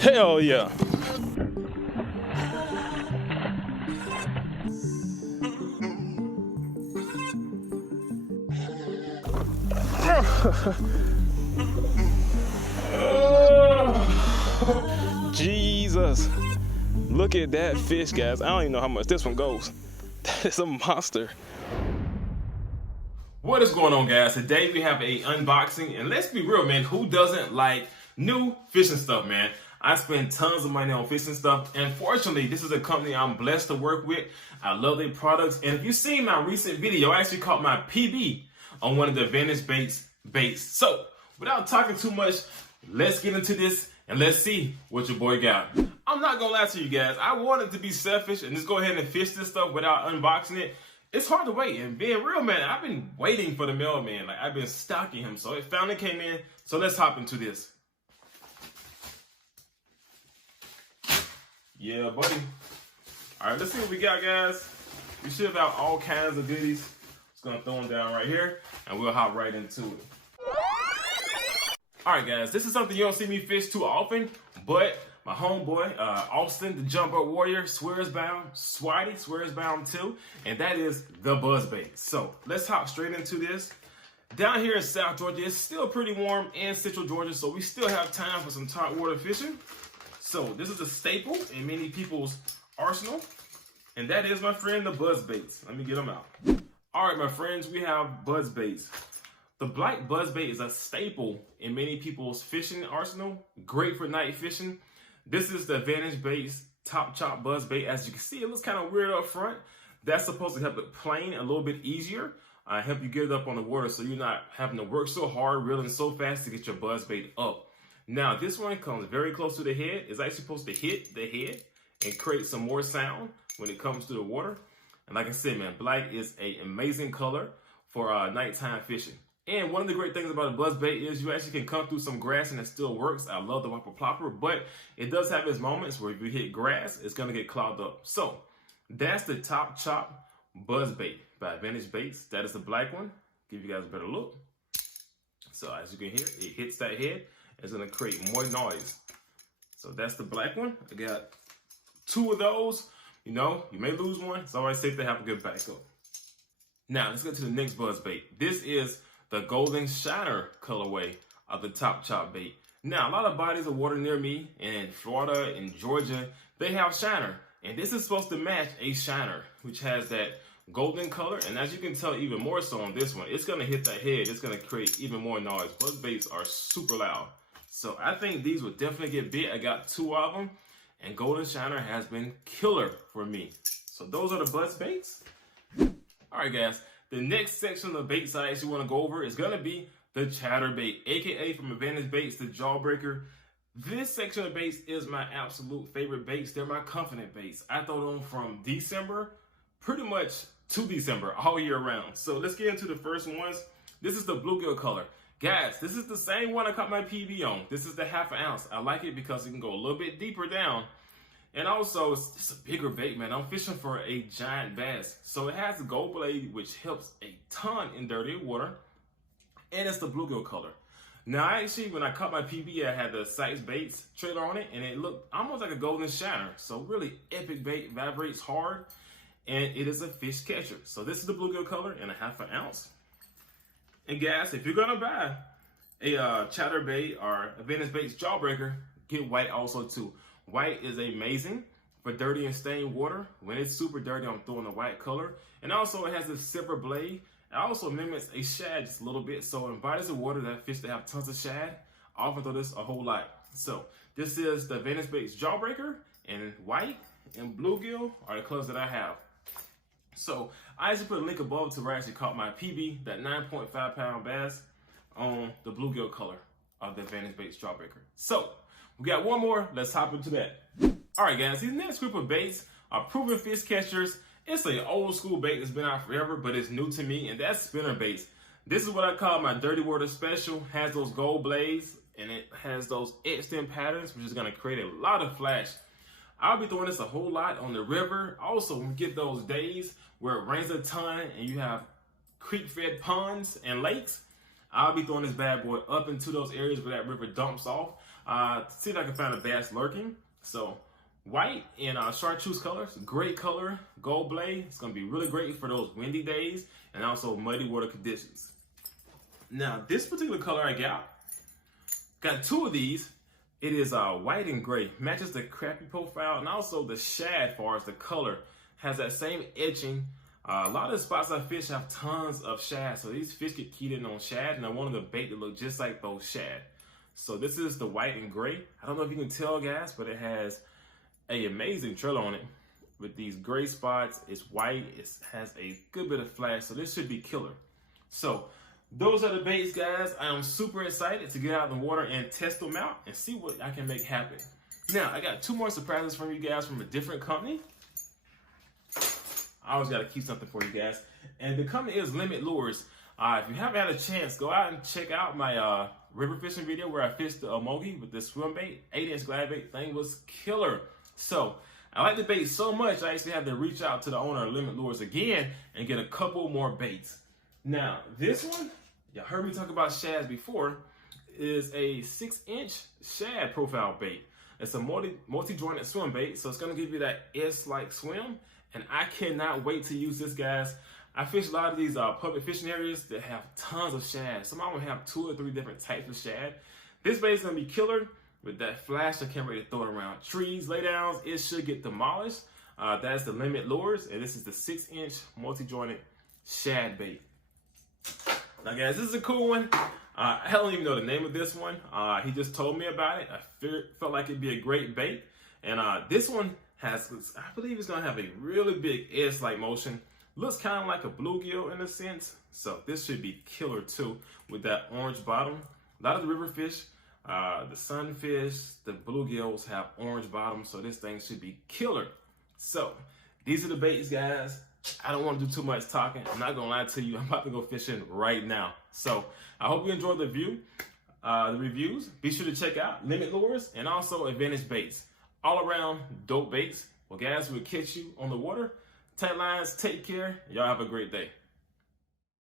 Hell yeah. Jesus. Look at that fish, guys. I don't even know how much this one goes. That is a monster. What is going on, guys? Today we have a unboxing, and let's be real, man, who doesn't like new fishing stuff, man? I spend tons of money on fishing stuff, and fortunately, this is a company I'm blessed to work with. I love their products, and if you've seen my recent video, I actually caught my PB on one of the Vantage baits. So, without talking too much, let's get into this, and let's see what your boy got. I'm not gonna lie to you guys, I wanted to be selfish and just go ahead and fish this stuff without unboxing it. It's hard to wait, and being real, man, I've been waiting for the mailman. Like, I've been stalking him, so it finally came in. So let's hop into this. Yeah, buddy. All right, let's see what we got, guys. We should have all kinds of goodies. Just gonna throw them down right here, and we'll hop right into it. All right, guys, this is something you don't see me fish too often, but my homeboy, Austin, the Jump Up Warrior, swears bound too, and that is the buzzbait. So let's hop straight into this. Down here in South Georgia, it's still pretty warm, in Central Georgia, so we still have time for some top water fishing. So this is a staple in many people's arsenal, and that is, my friend, the buzzbaits. Let me get them out. All right, my friends, we have buzzbaits. The black buzzbait is a staple in many people's fishing arsenal. Great for night fishing. This is the Vantage Baits Top Chop Buzzbait. As you can see, it looks kind of weird up front. That's supposed to help it plane a little bit easier. Help you get it up on the water so you're not having to work so hard, reeling so fast to get your buzzbait up. Now, this one comes very close to the head. It's actually supposed to hit the head and create some more sound when it comes to the water. And like I said, man, black is an amazing color for nighttime fishing. And one of the great things about a buzzbait is you actually can come through some grass and it still works. I love the Whopper Plopper, but it does have its moments where if you hit grass, it's gonna get clogged up. So that's the Top Chop Buzzbait by Vantage Baits. That is the black one. Give you guys a better look. So as you can hear, it hits that head. It's gonna create more noise. So that's the black one. I got two of those. You know, you may lose one. It's always safe to have a good backup. Now let's get to the next buzzbait. This is the Golden Shiner colorway of the Top Chop bait. Now, a lot of bodies of water near me in Florida and Georgia, they have shiner. And this is supposed to match a shiner, which has that golden color. And as you can tell, even more so on this one, it's gonna hit that head. It's gonna create even more noise. Buzz baits are super loud. So I think these will definitely get bit. I got two of them, and Golden Shiner has been killer for me. So those are the buzz baits. All right, guys. The next section of baits I actually want to go over is going to be the chatterbait, aka from Vantage Baits, the Jawbreaker. This section of baits is my absolute favorite baits. They're my confident baits. I throw them from December pretty much to December all year round. So let's get into the first ones. This is the bluegill color. Guys, this is the same one I caught my PB on. This is the 1/2 ounce. I like it because it can go a little bit deeper down. And also, it's a bigger bait, man. I'm fishing for a giant bass. So it has a gold blade, which helps a ton in dirty water. And it's the bluegill color. Now, actually, when I caught my PB, I had the Sykes Baits trailer on it, and it looked almost like a Golden Shiner. So really epic bait, vibrates hard, and it is a fish catcher. So this is the bluegill color in a 1/2 ounce. And guys, if you're gonna buy a chatterbait or a Vantage Baits Jawbreaker, get white also too. White is amazing for dirty and stained water. When it's super dirty, I'm throwing the white color. And also it has a silver blade. It also mimics a shad just a little bit. So in bodies of water that fish that have tons of shad, I often throw this a whole lot. So this is the Vantage Baits Jawbreaker, and white and bluegill are the colors that I have. So I actually put a link above to where I actually caught my PB, that 9.5 pound bass, on the bluegill color of the Vantage Baits Jawbreaker. So we got one more. Let's hop into that. All right, guys. These next group of baits are proven fish catchers. It's an old school bait that's been out forever, but it's new to me, and that's spinner baits. This is what I call my Dirty Water Special. Has those gold blades, and it has those etched in patterns, which is going to create a lot of flash. I'll be throwing this a whole lot on the river. Also, when we get those days where it rains a ton and you have creek-fed ponds and lakes, I'll be throwing this bad boy up into those areas where that river dumps off. See if I can find a bass lurking. So white and chartreuse colors, great color, gold blade. It's gonna be really great for those windy days and also muddy water conditions. Now this particular color I got two of these. It is white and gray, matches the crappie profile, and also the shad, as far as the color, has that same etching. A lot of the spots I fish have tons of shad, so these fish get keyed in on shad, and I wanted the bait to look just like those shad. So this is the white and gray. I don't know if you can tell, guys, but it has an amazing trail on it with these gray spots. It's white, it has a good bit of flash, so this should be killer. So those are the baits, guys. I am super excited to get out in the water and test them out and see what I can make happen. Now, I got two more surprises from you guys from a different company. I always got to keep something for you guys. And the company is Limit Lures. If you haven't had a chance, go out and check out my river fishing video where I fished the Omogi with this swim bait, 8-inch glad bait. Thing was killer. So I like the bait so much, I actually had to reach out to the owner of Limit Lures again and get a couple more baits. Now, this one, y'all heard me talk about shads before, is a 6-inch shad profile bait. It's a multi-jointed swim bait, so it's gonna give you that S-like swim, and I cannot wait to use this, guys. I fish a lot of these public fishing areas that have tons of shad. Some of them have 2 or 3 different types of shad. This bait is gonna be killer with that flash. I can't wait to throw it around trees, laydowns. It should get demolished. That's the Limit Lures, and this is the 6-inch multi-jointed shad bait. Now, guys, this is a cool one. I don't even know the name of this one. He just told me about it. I felt like it'd be a great bait. And this one has, I believe it's gonna have a really big S-like motion. Looks kind of like a bluegill in a sense. So this should be killer too with that orange bottom. A lot of the river fish, the sunfish, the bluegills have orange bottoms. So this thing should be killer. So these are the baits, guys. I don't want to do too much talking. I'm not gonna lie to you. I'm about to go fishing right now. So I hope you enjoyed the reviews. Be sure to check out Limit Lures and also Advantage Baits. All around dope baits. Well, guys, we'll catch you on the water. Tight lines, take care. Y'all have a great day.